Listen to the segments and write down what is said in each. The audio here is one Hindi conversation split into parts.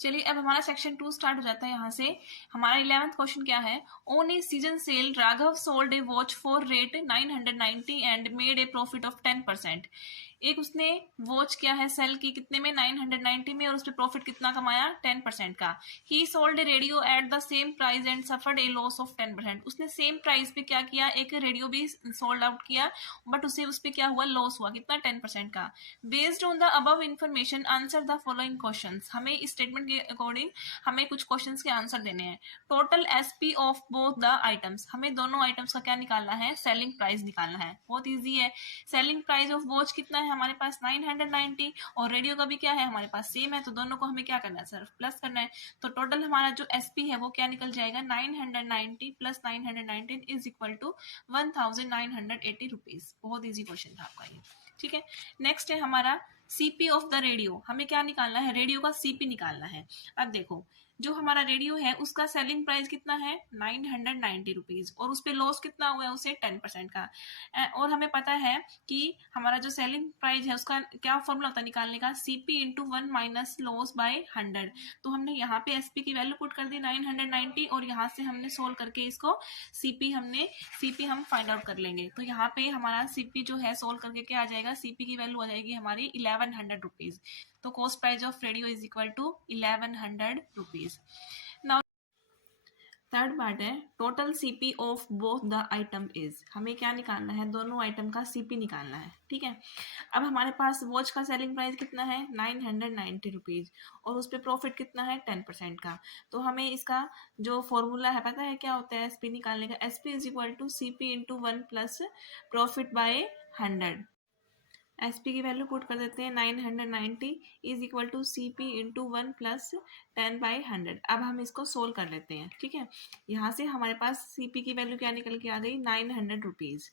चलिए अब हमारा सेक्शन 2 स्टार्ट हो जाता है यहाँ से। हमारा 11th क्वेश्चन क्या है, on A season cell Raghav sold A watch for rate 990 and made a profit of 10%। एक उसने वॉच क्या है सेल की कितने में, 990 में, और उस पर प्रॉफिट कितना कमाया, 10% का। ही sold A radio at the same price and suffered A loss of 10%। उसने सेम प्राइस पे क्या किया, एक रेडियो भी सोल्ड आउट किया, बट उसे उस पर क्या हुआ, लॉस हुआ, कितना, 10% का। Based on the above information answer the following questions. हमें इस स्टेटमेंट के अकॉर्डिंग हमें कुछ क्वेश्चंस के आंसर देने हैं। Total SP of both the items, हमें दोनों आइटम्स का क्या निकालना है, सेलिंग प्राइस निकालना है। बहुत इजी है। सेलिंग प्राइस ऑफ वॉच कितना है हमारे पास, 990, और रेडियो का भी क्या है हमारे पास, सेम है, तो दोनों को हमें क्या करना है, सिर्फ प्लस करना है। तो टोटल हमारा जो एसपी है वो क्या निकल जाएगा, 990 plus 919 is equal to 1980 rupees. बहुत ईजी क्वेश्चन था आपका ये, ठीक है। नेक्स्ट है हमारा सीपी ऑफ द रेडियो। हमें क्या निकालना है, रेडियो का सीपी निकालना है। अब देखो, जो हमारा रेडियो है उसका सेलिंग प्राइस कितना है, 990 रुपीज, और उस पर लॉस कितना हुआ है उसे, 10% का। और हमें पता है कि हमारा जो सेलिंग प्राइस है उसका क्या फॉर्मूला होता है निकालने का, CP into 1 minus loss by 100। तो हमने यहाँ पे एसपी की वैल्यू पुट कर दी 990, और यहाँ से हमने सोल्व करके इसको सीपी हम फाइंड आउट कर लेंगे। तो यहाँ पे हमारा सीपी जो है सोल्व करके क्या आ जाएगा, सीपी की वैल्यू आ जाएगी हमारी 1100 रुपीज। तो cost price of radio is equal to 1100 rupees. Now third part है, total CP of both the item is. हमें क्या निकालना है, दोनों आइटम का सीपी निकालना है, ठीक है। अब हमारे पास वॉच का सेलिंग प्राइस कितना है, 990 रुपीज, और उस पर प्रॉफिट कितना है, 10% का। तो हमें इसका जो फॉर्मूला है पता है क्या होता है एसपी निकालने का, SP is equal to CP into 1 plus profit by 100। SP की वैल्यू पुट कर देते हैं, 990 is equal to CP into 1 plus 10/100। अब हम इसको सोल्व कर लेते हैं, ठीक है। यहाँ से हमारे पास सीपी की वैल्यू क्या निकल के आ गई, 900 रुपीज।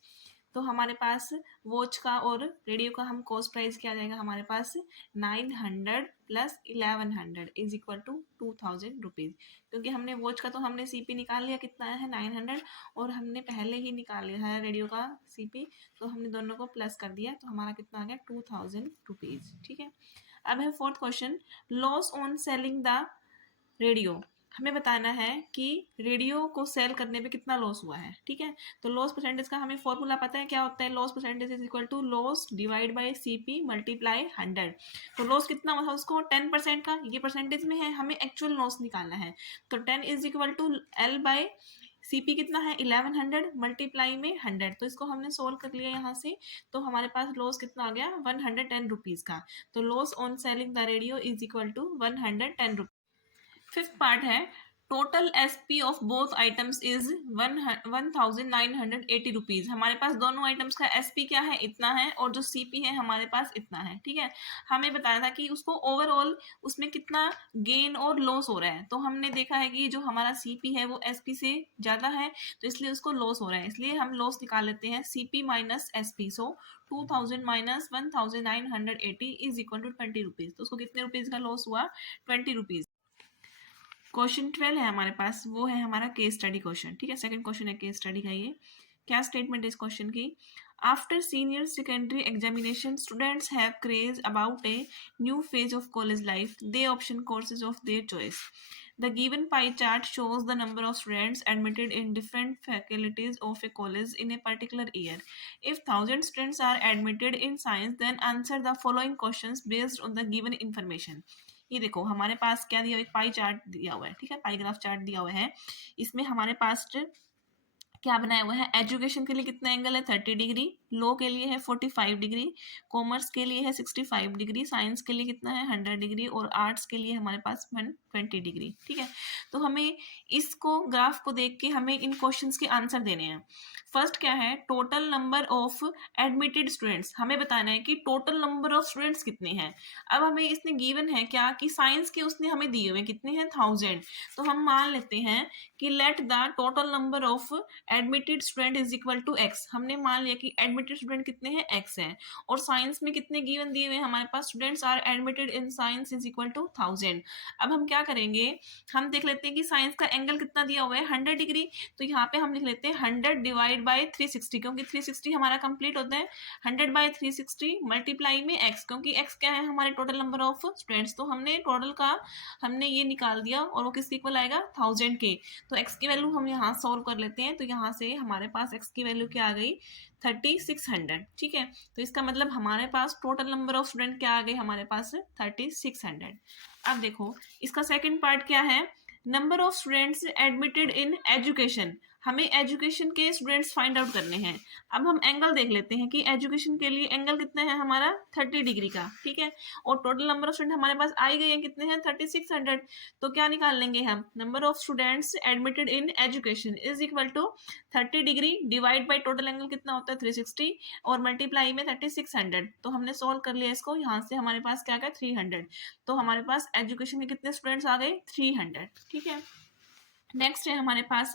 तो हमारे पास वॉच का और रेडियो का हम कॉस्ट प्राइस क्या आ जाएगा हमारे पास, 900 plus 1100 is equal to 2000 rupees. क्योंकि हमने वॉच का तो हमने सीपी निकाल लिया कितना है, 900, और हमने पहले ही निकाल लिया है रेडियो का सीपी, तो हमने दोनों को प्लस कर दिया, तो हमारा कितना आ गया, 2000 रुपीज, ठीक है। अब है fourth question, loss on selling the radio. हमें बताना है कि रेडियो को सेल करने पे कितना लॉस हुआ है, ठीक है। तो लॉस परसेंटेज का हमें फॉर्मूला पता है क्या होता है, loss percentage is equal to loss divide by CP multiply 100। तो लॉस कितना हुआ था उसको, 10% का, ये परसेंटेज में है, हमें एक्चुअल लॉस निकालना है। तो 10 is equal to L by CP कितना है, 1100 मल्टीप्लाई में 100। तो इसको हमने सोल्व कर लिया यहाँ से, तो हमारे पास लॉस कितना आ गया, 110 रुपीज का। तो loss on selling the radio is equal to 110 rupees. Fifth part है, total SP of both items is 1980 rupees. हमारे पास दोनों आइटम्स का एसपी क्या है, इतना है, और जो सीपी है हमारे पास इतना है, ठीक है। हमें बताया था कि उसको ओवरऑल उसमें कितना गेन और लॉस हो रहा है। तो हमने देखा है कि जो हमारा सीपी है वो एसपी से ज्यादा है, तो इसलिए उसको लॉस हो रहा है, इसलिए हम लॉस निकाल लेते हैं, CP minus SP. So 2000 minus 1980 is equal to 20 rupees. तो उसको कितने रुपीज का लॉस हुआ, 20 रुपीज। क्वेश्चन 12 है हमारे पास, वो है हमारा केस स्टडी क्वेश्चन, ठीक है। सेकंड क्वेश्चन है केस स्टडी का। ये क्या स्टेटमेंट है इस क्वेश्चन की, after senior secondary examination students have craze about a new phase of college life, they option courses of their choice. The given pie chart shows the number of students admitted in different faculties of a college in a particular year. If 1000 students are admitted in science, then answer the following questions based on the given information. ये देखो हमारे पास क्या दिया, एक पाई चार्ट दिया हुआ है, ठीक है, पाई ग्राफ चार्ट दिया हुआ है। इसमें हमारे पास क्या बनाया हुआ है, एजुकेशन के लिए कितना एंगल है, 30 डिग्री, लॉ के लिए है 45 डिग्री, कॉमर्स के लिए है 65 डिग्री, साइंस के लिए कितना है 100 डिग्री, और आर्ट्स के लिए हमारे पास 120 डिग्री, ठीक है। तो हमें इसको ग्राफ को देख के हमें इन क्वेश्चंस के आंसर देने हैं। फर्स्ट क्या है, total number of admitted students. हमें बताना है कि टोटल नंबर ऑफ स्टूडेंट्स कितने हैं। अब हमें इसने गिवन है क्या कि साइंस के उसने हमें दिए हुए कितने हैं, 1000। तो हम मान लेते हैं कि let the total number of admitted student is equal to x. हमने मान लिया कि एडमिटेड स्टूडेंट कितने हैं, एक्स हैं। और साइंस में कितने गिवन दिए हुए हैं हमारे पास, students are admitted in science is equal to 1000। अब हम क्या करेंगे, हम देख लेते हैं कि साइंस का एंगल कितना दिया हुआ है, 100 डिग्री। तो यहाँ पे हम लिख लेते हैं 100 डिवाइड बाई 360, क्योंकि 360 हमारा कंप्लीट होता है। 100 बाई 360 मल्टीप्लाई में एक्स, क्योंकि एक्स क्या है, हमारे टोटल नंबर ऑफ स्टूडेंट्स। तो हमने टोटल का हमने ये निकाल दिया और वो किसके इक्वल आएगा, 1000 के। तो एक्स की वैल्यू हम यहाँ सॉल्व कर लेते हैं। तो यहाँ से हमारे पास एक्स की वैल्यू क्या आ गई, 3600। ठीक है, तो इसका मतलब हमारे पास टोटल नंबर ऑफ स्टूडेंट क्या आ गए, हमारे पास 3600। अब देखो इसका सेकंड पार्ट क्या है, number of students admitted in education. हमें एजुकेशन के स्टूडेंट्स फाइंड आउट करने हैं। अब हम एंगल देख लेते हैं कि एजुकेशन के लिए एंगल कितना है हमारा, 30 डिग्री का। ठीक है, और टोटल नंबर ऑफ स्टूडेंट हमारे पास आई गए हैं, कितने हैं, 3600। तो क्या निकाल लेंगे हम, number of students admitted in education is equal to 30 degree divide by total angle कितना होता है 360 और मल्टीप्लाई में 3600। तो हमने सॉल्व कर लिया इसको, यहाँ से हमारे पास क्या आ गया 300। तो हमारे पास एजुकेशन के कितने स्टूडेंट्स आ गए, 300। ठीक है, नेक्स्ट है हमारे पास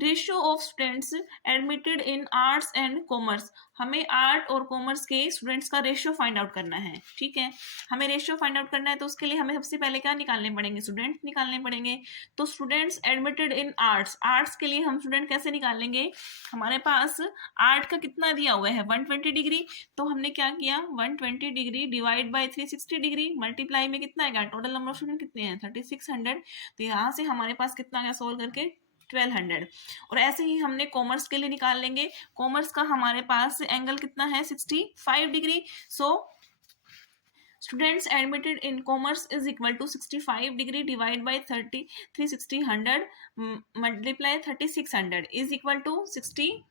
ratio of students admitted in arts and commerce. हमें आर्ट और कॉमर्स के स्टूडेंट्स का रेशियो फाइंड आउट करना है। ठीक है, हमें रेशियो फाइंड आउट करना है, तो उसके लिए हमें सबसे पहले क्या निकालने पड़ेंगे, स्टूडेंट्स निकालने पड़ेंगे। तो students admitted in arts, arts के लिए हम स्टूडेंट कैसे निकालेंगे, हमारे पास आर्ट का कितना दिया हुआ है 120 डिग्री। तो हमने क्या किया, 120 degree divide by 360 degree multiply में कितना आएगा, टोटल नंबर ऑफ स्टूडेंट कितने हैं 3600। तो यहाँ से हमारे पास कितना आएगा सोल्व करके 1200। और ऐसे ही हमने कॉमर्स के लिए निकाल लेंगे। कॉमर्स का हमारे पास एंगल कितना है 65 degree. So students admitted in commerce is equal to 65 degree divide by 360 100 multiply 3600 is equal to 650।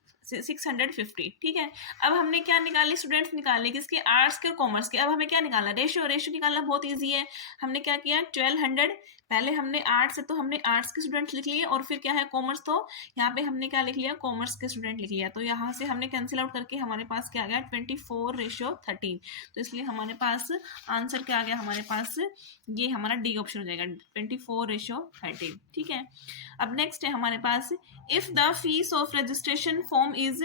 ठीक है, अब हमने क्या निकाले, स्टूडेंट्स निकाले किसके, आर्ट्स के और कॉमर्स के। अब हमें क्या निकालना, रेशियो। रेशियो निकालना बहुत इजी है। हमने क्या किया 1200, पहले हमने आर्ट्स है तो हमने आर्ट्स के स्टूडेंट्स लिख लिए, और फिर क्या है कॉमर्स, तो यहाँ पे हमने क्या लिख लिया, कॉमर्स के स्टूडेंट लिख लिया। तो यहाँ से हमने कैंसिल आउट करके हमारे पास क्या आ गया 24:13। तो इसलिए हमारे पास आंसर क्या आ गया, हमारे पास ये हमारा डी ऑप्शन हो जाएगा 24:13। ठीक है, अब नेक्स्ट है हमारे पास, if the fees of registration form is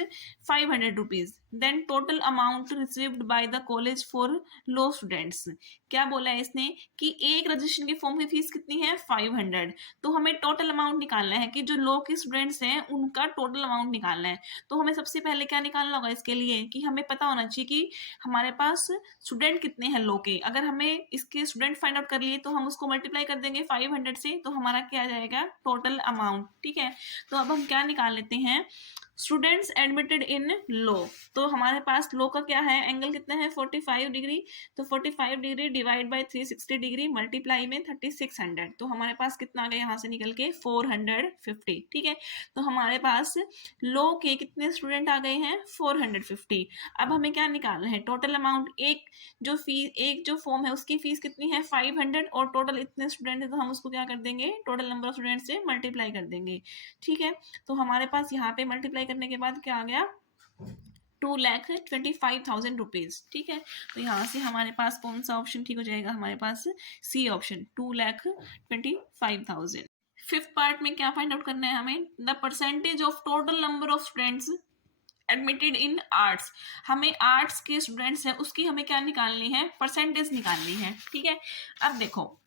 500 rupees then total amount received by the college for law students. क्या बोला है इसने कि एक रजिस्ट्रेशन की फॉर्म की फीस कितनी है 500। तो हमें टोटल अमाउंट निकालना है कि जो लॉ के स्टूडेंट्स हैं उनका टोटल अमाउंट निकालना है। तो हमें सबसे पहले क्या निकालना होगा इसके लिए, कि हमें पता होना चाहिए कि हमारे पास स्टूडेंट कितने हैं लॉ के। अगर हमें इसके स्टूडेंट फाइंड आउट कर लिए तो हम उसको मल्टीप्लाई कर देंगे 500 से, तो हमारा क्या आ जाएगा टोटल अमाउंट। ठीक है, तो अब हम क्या निकाल लेते हैं, स्टूडेंट्स एडमिटेड इन लॉ। तो हमारे पास लॉ का क्या है, एंगल कितना है 45 डिग्री। तो 45 degree divide by 360 degree multiply में 3600। तो हमारे पास कितना आ गया यहाँ से निकल के 450। ठीक है, तो हमारे पास लॉ के कितने स्टूडेंट आ गए हैं 450। अब हमें क्या निकालना है, टोटल अमाउंट। एक जो फॉर्म है उसकी फीस कितनी है 500, और टोटल इतने स्टूडेंट है तो हम उसको क्या कर देंगे, टोटल नंबर ऑफ स्टूडेंट से मल्टीप्लाई कर देंगे। ठीक है, तो हमारे पास यहाँ पे मल्टीप्लाई करने के बाद क्या आ गया 2,25,000 रुपीज। ठीक है, तो यहाँ से हमारे पास कौन सा ऑप्शन ठीक हो जाएगा, हमारे पास सी ऑप्शन 2,25,000। फिफ्थ पार्ट में क्या फाइंड आउट करना है हमें, the percentage of total number of students admitted in arts. हमें आर्ट्स के स्टूडेंट्स हैं उसकी हमें क्या निकालनी है, परसेंटेज निकालनी है। ठीक है, अब देखो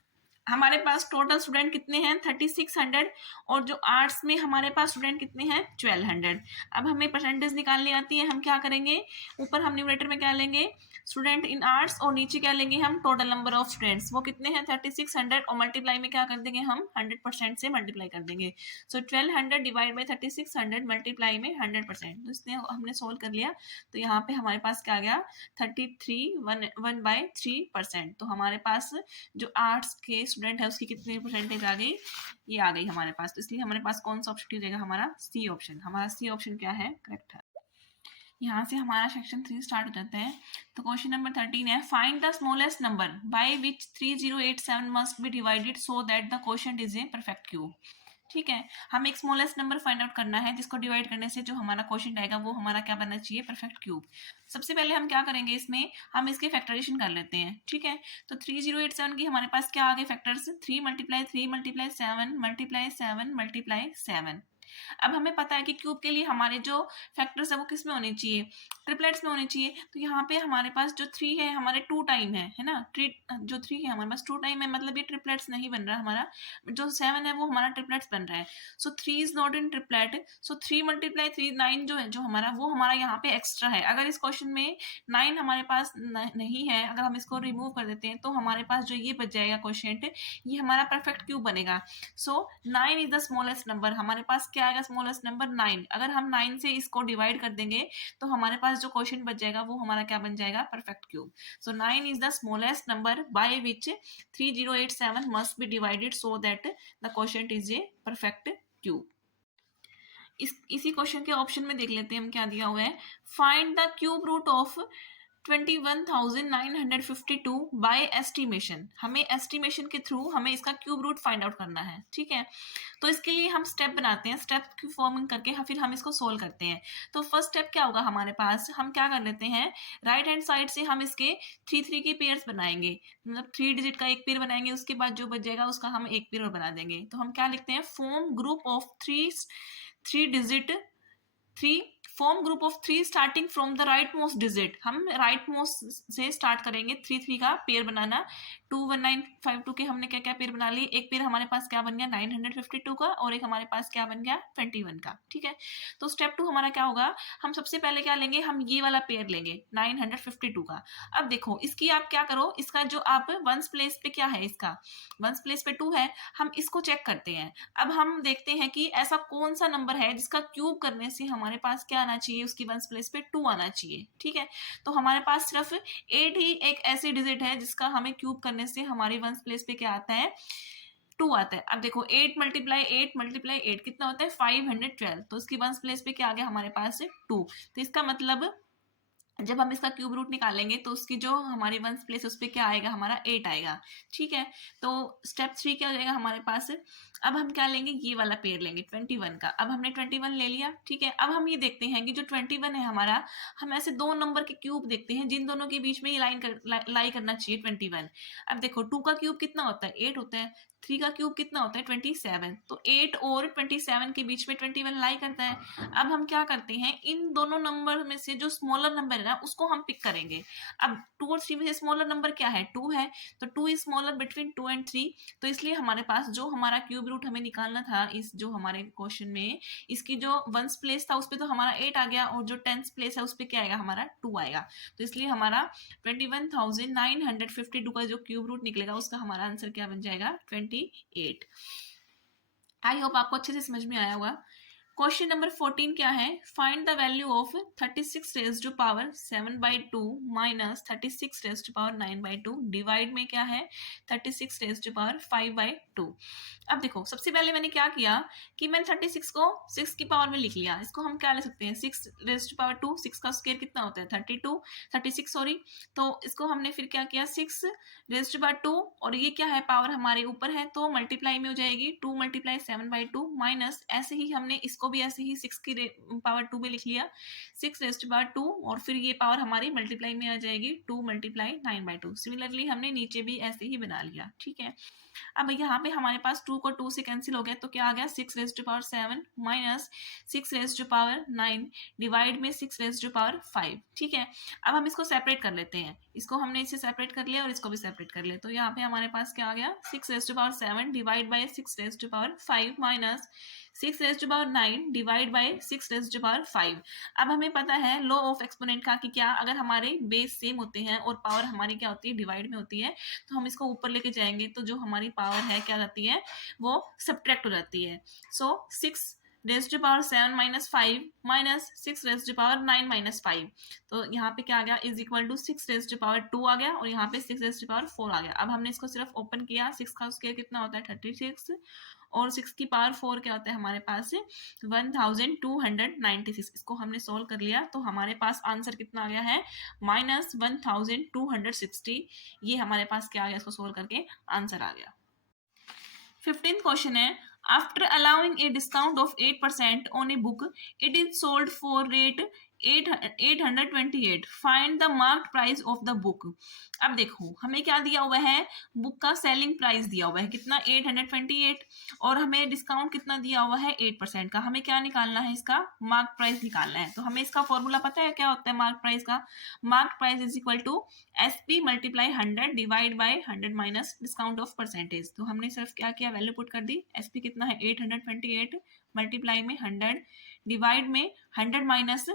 हमारे पास टोटल स्टूडेंट कितने हैं 3600, और जो आर्ट्स में हमारे पास स्टूडेंट कितने हैं 1200। अब हमें परसेंटेज निकालनी आती है, हम क्या करेंगे, ऊपर हम न्यूमरेटर में क्या लेंगे स्टूडेंट इन आर्ट्स, और नीचे क्या लेंगे हम टोटल नंबर ऑफ स्टूडेंट्स, वो कितने हैं 3600, और मल्टीप्लाई में क्या कर देंगे हम 100% से मल्टीप्लाई कर देंगे। सो 1200 डिवाइड बाई 3600 मल्टीप्लाई में 100%। तो इसने हमने सोल्व कर लिया। तो यहाँ पे हमारे पास क्या आ गया 33.1/3%। तो हमारे पास जो आर्ट्स के स्टूडेंट है उसकी कितनी परसेंटेज आ गई, ये आ गई हमारे पास। तो इसलिए हमारे पास कौन सा ऑप्शन हो जाएगा, हमारा सी ऑप्शन। हमारा सी ऑप्शन क्या है, करेक्ट है। यहाँ से हमारा सेक्शन 3 स्टार्ट हो जाता है। तो क्वेश्चन नंबर 13 है, find the smallest number by which 3087 must be divided so that the quotient is a perfect cube. ठीक है, हम एक स्मॉलेस्ट नंबर फाइंड आउट करना है जिसको डिवाइड करने से जो हमारा क्वोशिएंट आएगा वो हमारा क्या बनना चाहिए, परफेक्ट क्यूब। सबसे पहले हम क्या करेंगे, इसमें हम इसके फैक्टराइजेशन कर लेते हैं। ठीक है, तो 3087 की हमारे पास क्या आ गए फैक्टर्स, 3 × 3 × 7 × 7 × 7 अब हमें पता है कि क्यूब के लिए हमारे जो फैक्टर्स है वो किस में होने चाहिए, ट्रिपलेट्स में होने चाहिए। तो यहाँ पे हमारे पास जो 3 है हमारे 2 टाइम है ना, जो 3 है हमारे पास 2 टाइम है, मतलब ये ट्रिपलेट्स नहीं बन रहा हमारा, जो 7 है वो हमारा ट्रिपलेट्स बन रहा है। सो 3 is not in triplet, so 3 multiply 3 9 जो है जो हमारा, वो हमारा यहाँ पे एक्स्ट्रा है। अगर इस क्वेश्चन में 9 हमारे पास नहीं है, अगर हम इसको रिमूव कर देते हैं तो हमारे पास जो ये बच जाएगा क्वेश्चन, ये हमारा परफेक्ट क्यूब बनेगा। सो 9 इज द स्मॉलेस्ट नंबर, हमारे पास क्या आएगा स्मॉलेस्ट नंबर 9। अगर हम 9 से इसको डिवाइड कर देंगे तो हमारे पास जो क्वेश्चन बच जाएगा वो हमारा क्या बन जाएगा, perfect cube. So 9 is the smallest number by which 3087 must be divided so that the question is a perfect cube. इसी क्वेश्चन के ऑप्शन में देख लेते हैं हम क्या दिया हुआ है। Find the cube root of 21,952 by estimation. हमें एस्टिमेशन के थ्रू हमें इसका क्यूब रूट फाइंड आउट करना है, ठीक है। तो इसके लिए हम स्टेप बनाते हैं, स्टेप की फॉर्मिंग करके फिर हम इसको सोल्व करते हैं। तो फर्स्ट स्टेप क्या होगा हमारे पास, हम क्या कर लेते हैं, राइट हैंड साइड से हम इसके 3 के पेयर्स बनाएंगे, मतलब 3 डिजिट का एक पेयर बनाएंगे, उसके बाद जो बच जाएगा उसका हम एक पेयर बना देंगे। तो हम क्या लिखते हैं, form group of 3 digit 3 form group of 3 starting from the right most digit. हम राइट मोस्ट से स्टार्ट करेंगे 3 का पेयर बनाना। 21952 के हमने क्या क्या पेयर बना लिए, एक पेयर हमारे पास क्या बन गया 952 का, और एक हमारे पास क्या बन गया 21 का, ठीक है। तो स्टेप 2 हमारा क्या होगा, हम सबसे पहले क्या लेंगे, हम ये वाला पेयर लेंगे 952 का। अब देखो इसकी आप क्या करो, इसका जो आप वंस प्लेस पे क्या है, इसका वंस प्लेस पे 2 है, हम इसको चेक करते हैं। अब हम देखते हैं कि ऐसा कौन सा नंबर है जिसका क्यूब करने से हमारे पास क्या आना चाहिए, उसकी वंस प्लेस पे 2 आना चाहिए, ठीक है। तो हमारे पास सिर्फ 8 ही एक ऐसी डिजिट है जिसका हमें क्यूब करने से हमारी वंस प्लेस पे क्या आता है, 2 आता है। अब देखो 8 मल्टीप्लाई 8 कितना होता है 512, तो इसकी वंस प्लेस पे क्या आ गया हमारे पास 2। तो इसका मतलब जब हम इसका क्यूब रूट निकालेंगे तो उसकी जो हमारी वंस प्लेस उस पर क्या आएगा हमारा 8 आएगा, ठीक है। तो स्टेप 3 क्या हो जाएगा हमारे पास, अब हम क्या लेंगे, ये वाला पेयर लेंगे 21 का। अब हमने 21 ले लिया, ठीक है। अब हम ये देखते हैं कि जो 21 है हमारा, हम ऐसे 2 नंबर के क्यूब देखते हैं जिन दोनों के बीच में ये लाई करना चाहिए 21। अब देखो 2 का क्यूब कितना होता है 8 होता है, 3 का क्यूब कितना होता है 27, तो 8 और 27 के बीच में 21 लाई करता है। अब हम क्या करते हैं, इन दोनों नंबर में से जो स्मॉलर नंबर है ना उसको हम पिक करेंगे। अब 2 और 3 में से स्मॉलर नंबर क्या है 2 है, तो 2 इज स्मॉलर बिटवीन 2 एंड 3। तो इसलिए हमारे पास जो हमारा क्यूब रूट हमें निकालना था इस जो हमारे क्वेश्चन में, इसकी जो वंस प्लेस था उस पर तो हमारा 8 आ गया, और जो टेंस प्लेस है उस पर क्या आएगा हमारा 2 आएगा। तो इसलिए हमारा 21,952 का जो क्यूब रूट निकलेगा उसका हमारा आंसर क्या बन जाएगा 28। आई होप आपको अच्छे से समझ में आया होगा। क्वेश्चन नंबर 14 क्या है, find the value of 36 raise to power 7/2 minus 36 raise to power 9/2 divide में क्या है 36 रेज टू पावर 5/2। अब देखो सबसे पहले मैंने क्या किया कि मैंने 36 को 6 की पावर में लिख लिया। इसको हम क्या ले सकते हैं 6 रेज टू पावर 2, 6 का स्क्वायर कितना होता है 36 सॉरी। तो इसको हमने फिर क्या किया 6 रेज टू पावर 2, और ये क्या है पावर हमारे ऊपर है तो मल्टीप्लाई में हो जाएगी 2 मल्टीप्लाई 7/2 माइनस, ऐसे ही हमने इसको भी ऐसे ही 6 की पावर 2 में लिख लिया 6 रेज टू पावर 2, और फिर ये पावर हमारी मल्टीप्लाई में आ जाएगी 2 मल्टीप्लाई 9/2। सिमिलरली हमने नीचे भी ऐसे ही बना लिया, ठीक है। अब यहाँ पे हमारे पास 2 को 2 से कैंसिल हो गया, तो क्या आ गया 6 raise to power 7 minus 6 raise to power 9 divide में 6 रेज टू पावर 5, ठीक है। अब हम इसको सेपरेट कर लेते हैं, इसको हमने इसे सेपरेट कर लिया और इसको भी सेपरेट कर लिया। तो यहाँ पे हमारे पास क्या आ गया 6 raise to power 7 divide by 6 raise to power 5 minus 6 raise to power 9 divide by 6 raise to power 5। अब हमें पता है लॉ ऑफ एक्सपोनेंट का कि क्या अगर हमारे बेस सेम होते हैं और पावर हमारी क्या होती है डिवाइड में होती है, तो हम इसको ऊपर लेके जाएंगे तो जो हमारी पावर है क्या जाती है वो सब्ट्रैक्ट हो जाती है। So 6 raise to power 7 minus 5 minus 6 raise to power 9 minus 5, तो यहाँ पे क्या आ गया is equal to 6 raise to power 2 आ गया, और यहाँ पे 6 रेज टू पावर 4 आ गया। अब हमने इसको सिर्फ ओपन किया, 6 का स्क्वायर कितना होता है 36, और 6 की पावर 4 क्या होता है हमारे पास 1296। इसको हमने सोल्व कर लिया तो हमारे पास आंसर कितना आ गया है माइनस 1260। ये हमारे पास क्या आ गया, इसको सोल्व करके आंसर आ गया। 15th क्वेश्चन है, after allowing a discount of 8% on a book it is sold for rate 828. Find the marked price of the book. अब देखो हमें क्या दिया हुआ है, बुक का सेलिंग प्राइस दिया हुआ है कितना 828, और हमें डिस्काउंट कितना दिया हुआ है 8% का। हमें क्या निकालना है, इसका मार्क प्राइस निकालना है। तो हमें इसका फॉर्मूला पता है क्या होता है मार्क प्राइस का। Mark price is equal to SP multiply 100 divide by 100 minus discount of percentage. तो हमने सिर्फ क्या किया, वैल्यू पुट कर दी। SP कितना है 828 मल्टीप्लाई में 100 डिवाइड में 100 माइनस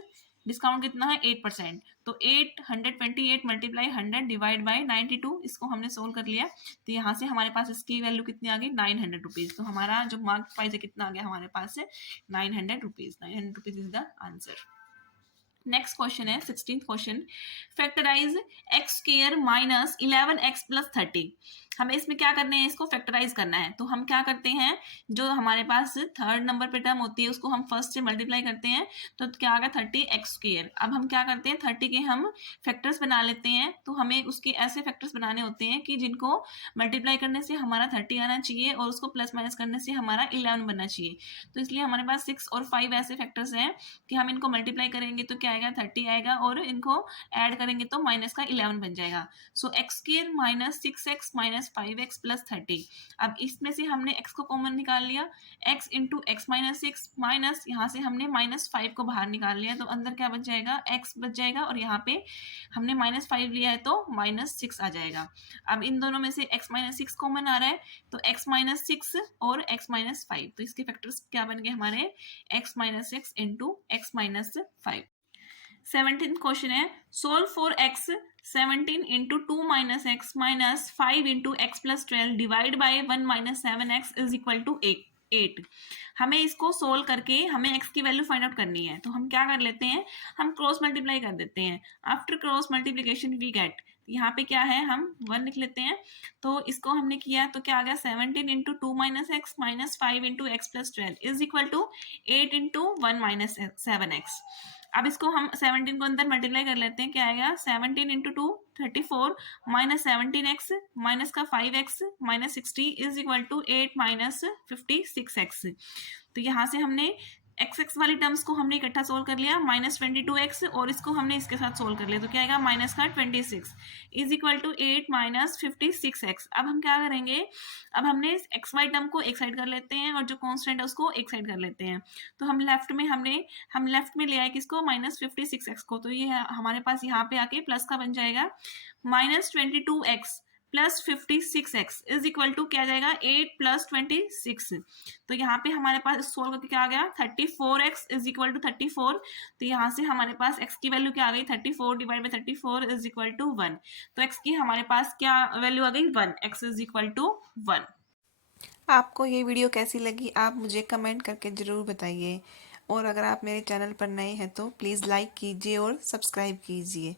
डिस्काउंट कितना है 8%। तो 828 मल्टीप्लाई 100 डिवाइड बाई 92, इसको हमने सोल्व कर लिया। तो यहाँ से हमारे पास इसकी वैल्यू कितनी आ गई 900 रुपीज़। तो हमारा जो मार्क प्राइस है कितना आ गया हमारे पास है 900 rupees. 900 rupees is the answer. Next question है 16th question, factorise x square minus 11x plus 30। हमें इसमें क्या करना है, इसको फैक्टराइज करना है। तो हम क्या करते हैं, जो हमारे पास थर्ड नंबर पे टर्म होती है उसको हम फर्स्ट से मल्टीप्लाई करते हैं। तो क्या आ गया 30x स्क्वायर। अब हम क्या करते हैं 30 के हम फैक्टर्स बना लेते हैं। तो हमें उसके ऐसे फैक्टर्स बनाने होते हैं कि जिनको मल्टीप्लाई करने से हमारा 30 आना चाहिए और उसको प्लस माइनस करने से हमारा 11 बनना चाहिए। तो इसलिए हमारे पास 6 और 5 ऐसे फैक्टर्स हैं कि हम इनको मल्टीप्लाई करेंगे तो क्या आएगा 30 आएगा, और इनको ऐड करेंगे तो माइनस का 11 बन जाएगा। So x square minus 6x minus 5x plus 30। अब इसमें से हमने x को कॉमन निकाल लिया, x into x minus 6 minus यहाँ से हमने -5 को बाहर निकाल लिया। तो अंदर क्या बच जाएगा, x बच जाएगा, और यहाँ पे हमने -5 लिया है तो -6 आ जाएगा। अब इन दोनों में से x माइनस 6 कॉमन आ रहा है, तो x माइनस 6 और x माइनस 5, तो इसके फैक्टर्स क्या बन गए हमारे x minus 6 into x minus 5। 17th question है, solve for x 17 into 2 minus x minus 5 into x plus 12 divide by 1 minus 7x is equal to 8। हमें इसको सोल्व करके हमें x की वैल्यू फाइंड आउट करनी है। तो हम क्या कर लेते हैं, हम क्रॉस मल्टीप्लाई कर देते हैं। After cross multiplication we get, यहाँ पे क्या है हम 1 लिख लेते हैं। तो इसको हमने किया तो क्या आ गया 17 into 2 minus x minus 5 into x plus 12 is equal to 8 into 1 minus 7x। अब इसको हम 17 को अंदर मल्टीप्लाई कर लेते हैं, क्या आएगा 17 इंटू 2 34 माइनस 17x माइनस का 5x minus 60 is equal to 8 minus 56x। तो यहाँ से हमने x वाली टर्म्स को हमने इकट्ठा सोल्व कर लिया, -22x, और इसको हमने इसके साथ सोल्व कर लिया। तो क्या आएगा माइनस का 26 is equal to 8 minus 56x। अब हम क्या करेंगे, अब हमने एक्स वाई टर्म को एक साइड कर लेते हैं और जो कांस्टेंट है उसको एक साइड कर लेते हैं। तो हम लेफ्ट में ले आए किसको -56x को। तो ये हमारे पास यहाँ पे आके प्लस का बन जाएगा -22x plus 56x is equal to क्या आ जाएगा 8 प्लस 26। तो यहाँ पे हमारे पास सोल्व करके क्या आ गया 34x इज इक्वल टू 34। तो यहाँ से हमारे पास x की वैल्यू क्या आ गई 34 divide by 34 is equal to 1। तो x की हमारे पास क्या वैल्यू आ गई 1, x इज इक्वल टू 1। आपको ये वीडियो कैसी लगी आप मुझे कमेंट करके ज़रूर बताइए, और अगर आप मेरे चैनल पर नए हैं तो प्लीज़ लाइक कीजिए और सब्सक्राइब कीजिए।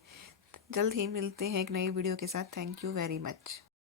जल्द ही मिलते हैं एक नई वीडियो के साथ। Thank you very much.